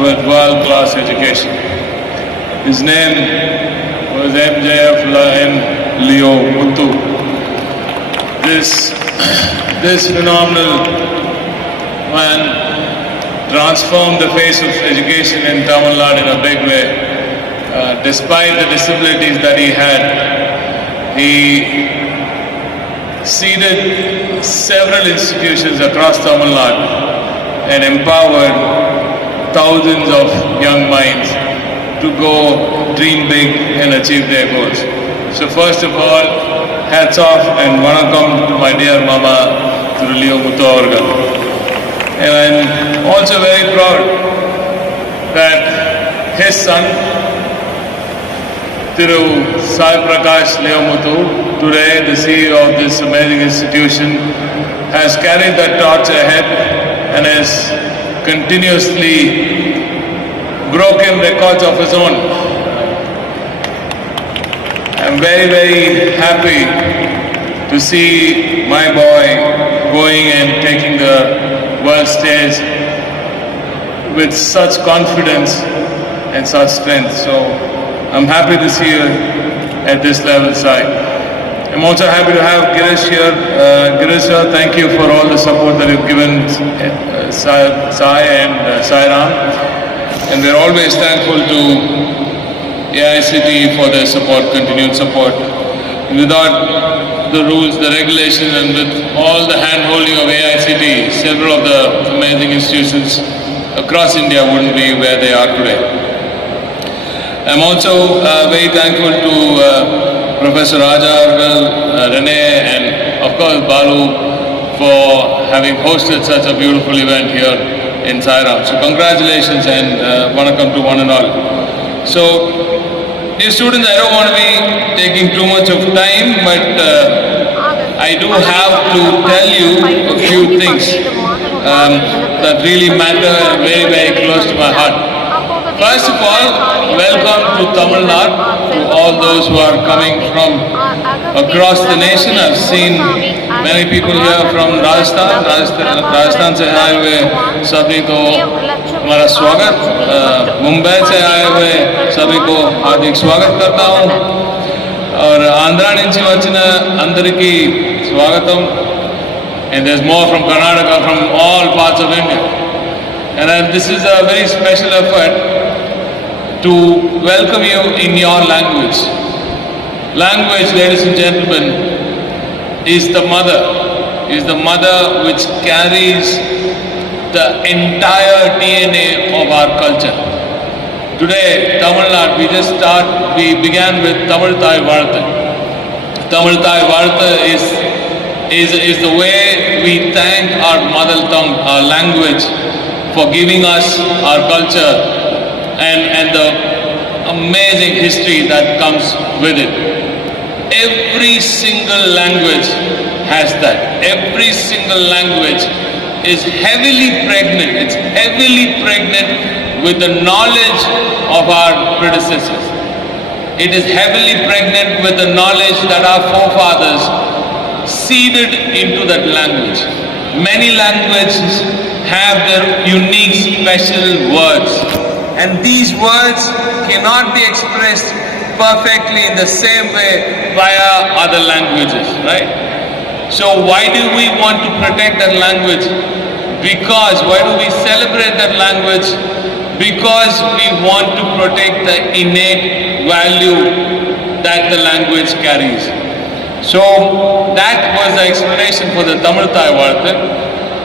with world-class education. His name was MJF M. Leo Muthu. This phenomenal man transformed the face of education in Tamil Nadu in a big way. Despite the disabilities that he had, he seeded several institutions across Tamil Nadu and empowered thousands of young minds to go dream big and achieve their goals. So first of all, hats off and vanakkam to my dear Mama Thiru Leo Muthu avargal. And I'm also very proud that his son Thiru Sai Prakash Leo Muthu, today the CEO of this amazing institution, has carried that torch ahead and has continuously broken records of his own. I'm very, very happy to see my boy going and taking the world stage with such confidence and such strength. So I'm happy to see you at this level, Sai. I'm also happy to have Girish here. Girish, thank you for all the support that you've given Sai and Sai Ram. And we're always thankful to AICTE for their support, continued support. Without the rules, the regulations, and with all the hand-holding of AICTE, several of the amazing institutions across India wouldn't be where they are today. I'm also very thankful to Professor Raja, Renee, and of course Balu for having hosted such a beautiful event here in Sai Ram. So congratulations and vanakkam to one and all. So, dear students, I don't want to be taking too much of time, but I do have to tell you a few things that really matter, very, very close to my heart. First of all, welcome to Tamil Nadu, to all those who are coming from across the nation. I've seen many people here from Rajasthan. Rajasthan से आए हुए सभी को हमारा स्वागत. मुंबई से आए हुए सभी को हार्दिक स्वागत करता हूँ. और आंध्रा నుంచి వచ్చిన అందరికీ స్వాగతం. And there's more from Karnataka, from all parts of India. And this is a very special effort to welcome you in your language. Language, ladies and gentlemen, is the mother which carries the entire DNA of our culture. Today, Tamil Nadu, we began with Tamil Thai Vartha. Tamil Thai Vartha is the way we thank our mother tongue, our language, for giving us our culture and the amazing history that comes with it. Every single language has that. Every single language is heavily pregnant. It's heavily pregnant with the knowledge of our predecessors. It is heavily pregnant with the knowledge that our forefathers seeded into that language. Many languages have their unique, special words. And these words cannot be expressed perfectly in the same way via other languages, right? So why do we want to protect that language? Why do we celebrate that language? Because we want to protect the innate value that the language carries. So that was the explanation for the Tamil Thai Vartha.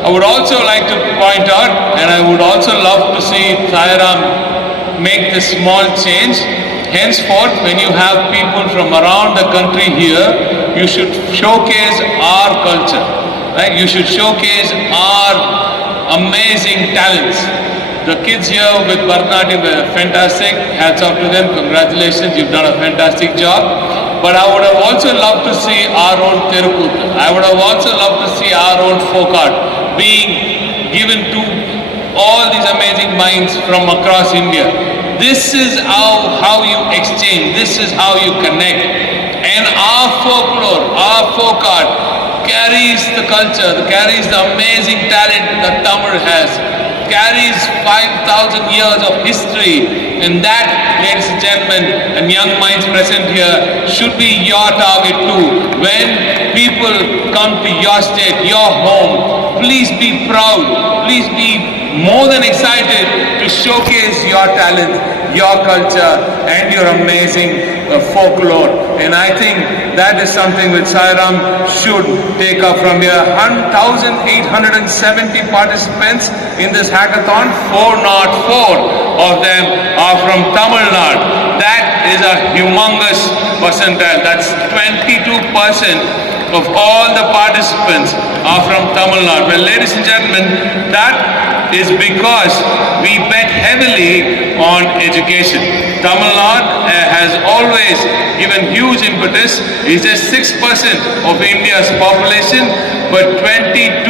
I would also like to point out, and I would also love to see Sai Ram make this small change. Henceforth, when you have people from around the country here, you should showcase our culture, right? You should showcase our amazing talents. The kids here with Bharatanatyam were fantastic. Hats off to them. Congratulations, you've done a fantastic job. But I would have also loved to see our own Tirukuttal. I would have also loved to see our own folk art being given to all these amazing minds from across India. This is how you exchange, this is how you connect. And our folklore, our folk art carries the culture, carries the amazing talent that Tamil has. carries 5,000 years of history. And that, ladies and gentlemen, and young minds present here, should be your target too. When people come to your state, your home, please be proud, please be more than excited to showcase your talent, your culture, and your amazing folklore. And I think that is something which Sairam should take up from here. 1,870 participants in this hackathon, 404 of them are from Tamil Nadu. That is a humongous percentile. That's 22% of all the participants are from Tamil Nadu. Well, ladies and gentlemen, that is because we bet heavily on education. Tamil Nadu has always given huge impetus. It's just 6% of India's population, but 22%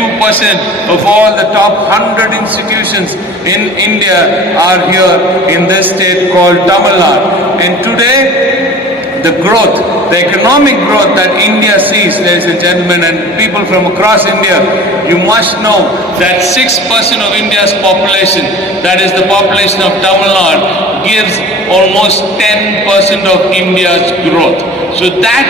of all the top 100 institutions in India are here in this state called Tamil Nadu. And today, the growth, the economic growth that India sees, ladies and gentlemen, and people from across India, you must know that 6% of India's population, that is the population of Tamil Nadu, gives almost 10% of India's growth. So that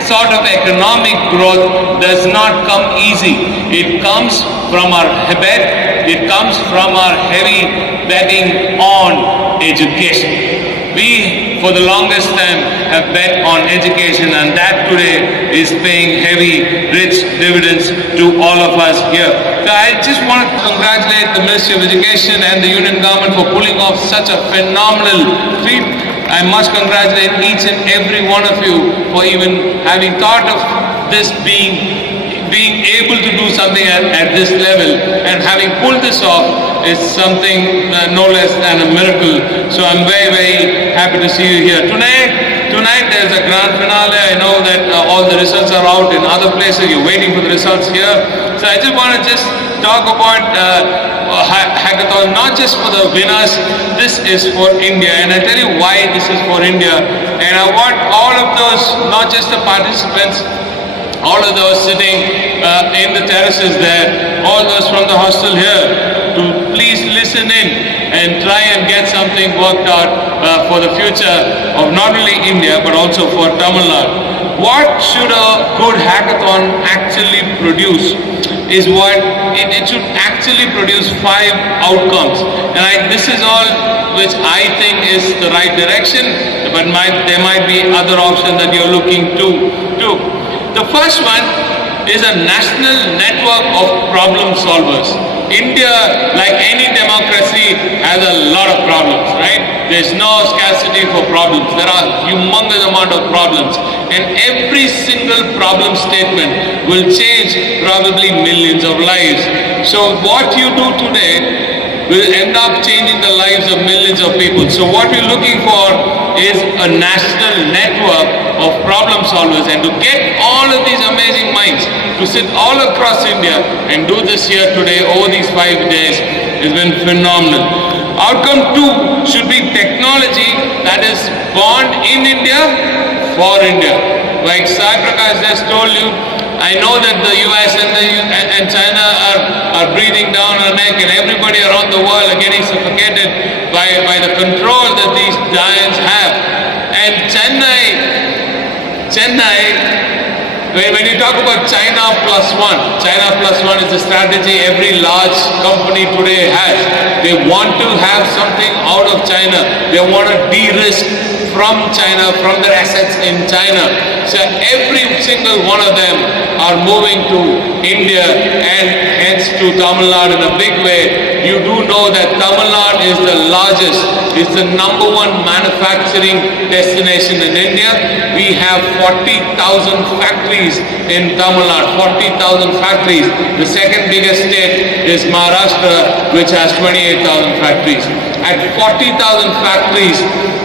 sort of economic growth does not come easy. It comes from our bet, it comes from our heavy betting on education. We, for the longest time, have bet on education, and that today is paying heavy, rich dividends to all of us here. So I just want to congratulate the Ministry of Education and the Union Government for pulling off such a phenomenal feat. I must congratulate each and every one of you for even having thought of this being able to do something at this level, and having pulled this off is something no less than a miracle. So I'm very, very happy to see you here. Tonight there's a grand finale. I know that all the results are out in other places. You're waiting for the results here. So I just want to talk about hackathon, not just for the winners. This is for India, and I tell you why this is for India. And I want all of those, not just the participants, all of those sitting in the terraces there, all those from the hostel here, to please listen in and try and get something worked out for the future of not only India but also for Tamil Nadu. What should a good hackathon actually produce is what it should actually produce 5 outcomes. And this is all which I think is the right direction, but there might be other options that you're looking to. The first one is a national network of problem solvers. India, like any democracy, has a lot of problems, right? There's no scarcity for problems. There are humongous amount of problems. And every single problem statement will change probably millions of lives. So what you do today will end up changing the lives of millions of people. So what we're looking for is a national network of problem solvers, and to get all of these amazing minds to sit all across India and do this here today over these 5 days has been phenomenal. Outcome 2 should be technology that is born in India for India. Like Sai Prakash just told you, I know that the US and China are breathing down our neck, and everybody around the world are getting suffocated by the control that these giants have. And Chennai, when you talk about China plus one is the strategy every large company today has. They want to have something out of China. They want to de-risk from China, from their assets in China. So every single one of them are moving to India and hence to Tamil Nadu in a big way. You do know that Tamil Nadu is the largest, is the #1 manufacturing destination in India. We have 40,000 factories in Tamil Nadu, 40,000 factories. The second biggest state is Maharashtra, which has 28,000 factories. At 40,000 factories,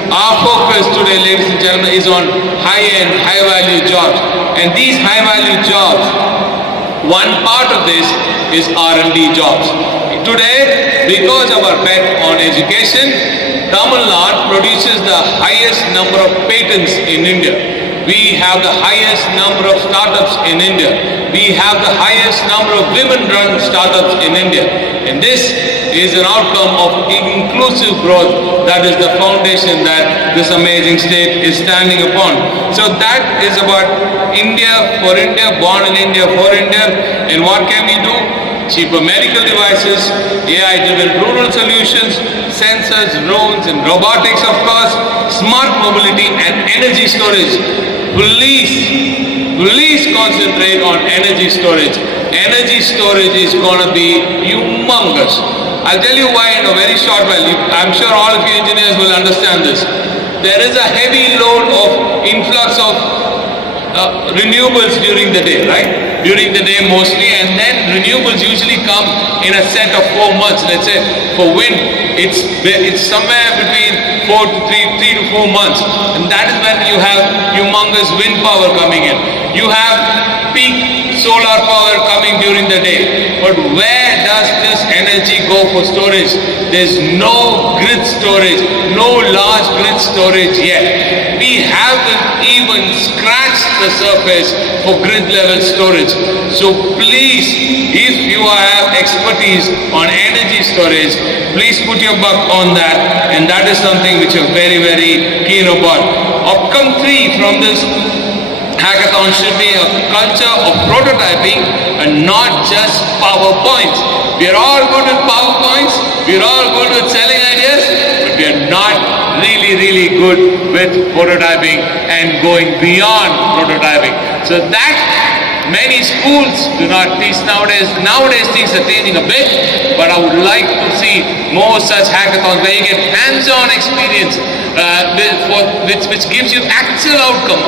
our focus today, ladies and gentlemen, is on high-end, high-value jobs. And these high-value jobs, one part of this is R&D jobs. Today, because of our bet on education, Tamil Nadu produces the highest number of patents in India. We have the highest number of startups in India. We have the highest number of women-run startups in India. And this is an outcome of inclusive growth. That is the foundation that this amazing state is standing upon. So that is about India, for India, born in India, for India. And what can we do? Cheaper medical devices, AI-driven rural solutions, sensors, drones and robotics of course, smart mobility and energy storage. Please concentrate on energy storage. Energy storage is going to be humongous. I'll tell you why in a very short while. I'm sure all of you engineers will understand this. There is a heavy load of influx of renewables during the day, right? During the day mostly, and then renewables usually come in a set of 4 months. Let's say for wind, it's somewhere between 3 to 4 months, and that is when you have humongous wind power coming in. You have peak solar power coming during the day. But where does this energy go for storage? There's no grid storage, no large grid storage yet. We haven't even scratched the surface for grid level storage. So please, if you have expertise on energy storage, please put your buck on that, and that is something which you're very, very keen about. Outcome 3 from this hackathon should be a culture of prototyping and not just PowerPoints. We are all good with PowerPoints, we are all good with selling ideas, but we are not really good with prototyping and going beyond prototyping. So that many schools do not teach nowadays. Nowadays things are changing a bit, but I would like to see more such hackathons where you get hands-on experience, which gives you actual outcome,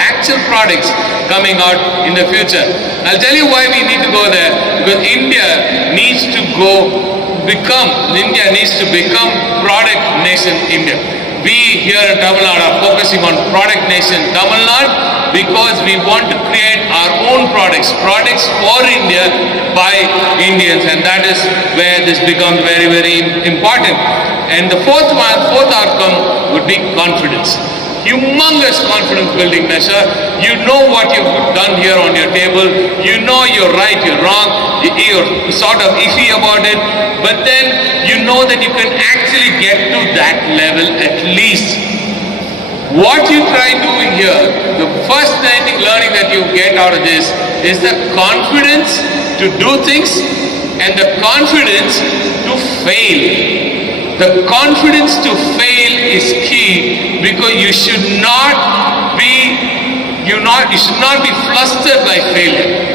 actual products coming out in the future. I'll tell you why we need to go there, because India needs to become product nation India. We here in Tamil Nadu are focusing on product nation Tamil Nadu because we want to create our own products for India by Indians, and that is where this becomes very, very important. And the fourth outcome would be confidence. Humongous confidence building measure. You know what you've done here on your table. You know you're right, you're wrong, you're sort of iffy about it, but then you know that you can actually get to that level at least. What you try doing here, the first learning that you get out of this is the confidence to do things and the confidence to fail. The confidence to fail is key, because you should not be flustered by failure.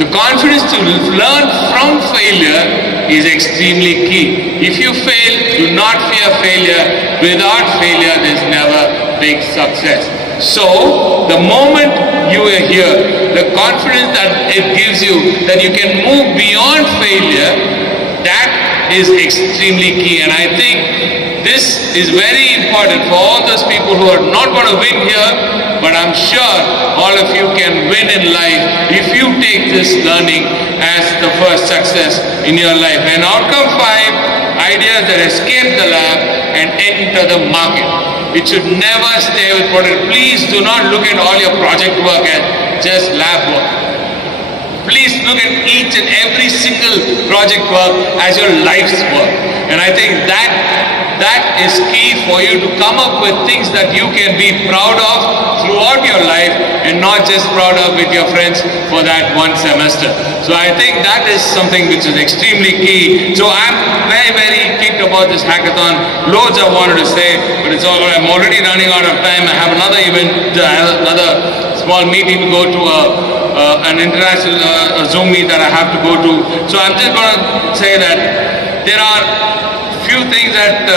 The confidence to learn from failure is extremely key. If you fail, do not fear failure. Without failure, there's never big success. So, the moment you are here, the confidence that it gives you that you can move beyond failure, that is extremely key. And I think this is very important for all those people who are not going to win here, but I'm sure all of you can win in life if you take this learning as the first success in your life. And outcome 5, ideas that escape the lab and enter the market. It should never stay with product. Please do not look at all your project work as just lab work. Please look at each and every single project work as your life's work. And I think that is key for you to come up with things that you can be proud of throughout your life and not just proud of with your friends for that one semester. So I think that is something which is extremely key. So I'm very, very kicked about this hackathon. Loads I wanted to say, but I'm already running out of time. I have another event, another small meeting to go to, an international Zoom meet that I have to go to. So I'm just going to say that there are few things that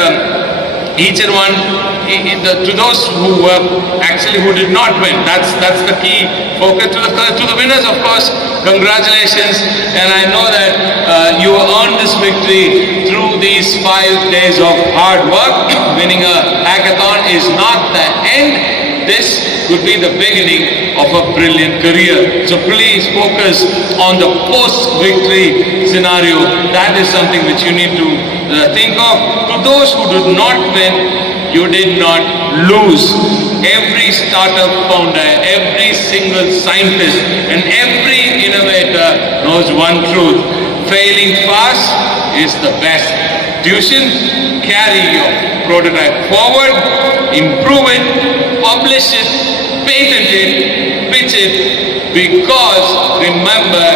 each and one, to those who did not win, that's the key focus. To the winners, of course, congratulations, and I know that you earned this victory through these 5 days of hard work. Winning a hackathon is not the end. This could be the beginning of a brilliant career. So please focus on the post-victory scenario. That is something which you need to think of. To those who did not win, you did not lose. Every startup founder, every single scientist, and every innovator knows one truth. Failing fast is the best tuition. Carry your prototype forward, improve it, publish it, patent it, pitch it, because remember,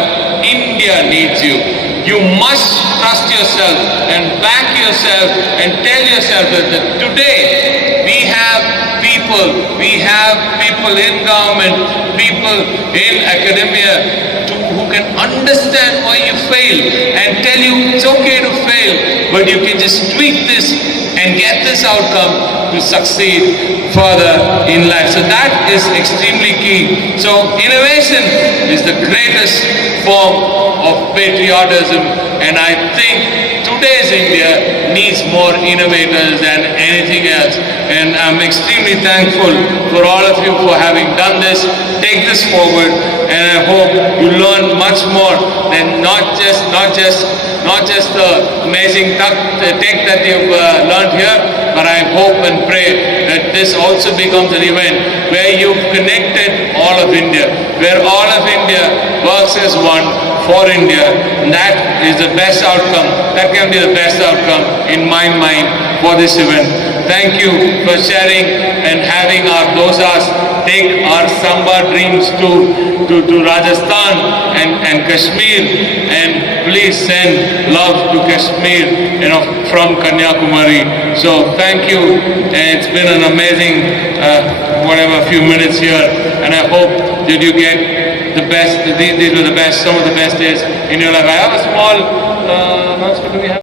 India needs you. You must trust yourself and back yourself and tell yourself that today we have people in government, people in academia who can understand why you fail and tell you it's okay to fail, but you can just tweak this and get this outcome to succeed further in life. So that is extremely key. So innovation is the greatest form of patriotism, and I think today's India needs more innovators than anything else. And I'm extremely thankful for all of you for having done this. Take this forward, and I hope you learn much more than not just the amazing tech that you've learned here, but I hope and pray that this also becomes an event where you've connected all of India, where all of India works as one for India, and that is the best outcome. That can be the best outcome in my mind for this event. Thank you for sharing and having our dosas take our Samba dreams to Rajasthan and Kashmir, and please send love to Kashmir, from Kanyakumari. So thank you, and it's been an amazing few minutes here, and I hope that you get the best. These were the best, some of the best days in your life. I have a small announcement. Do we have?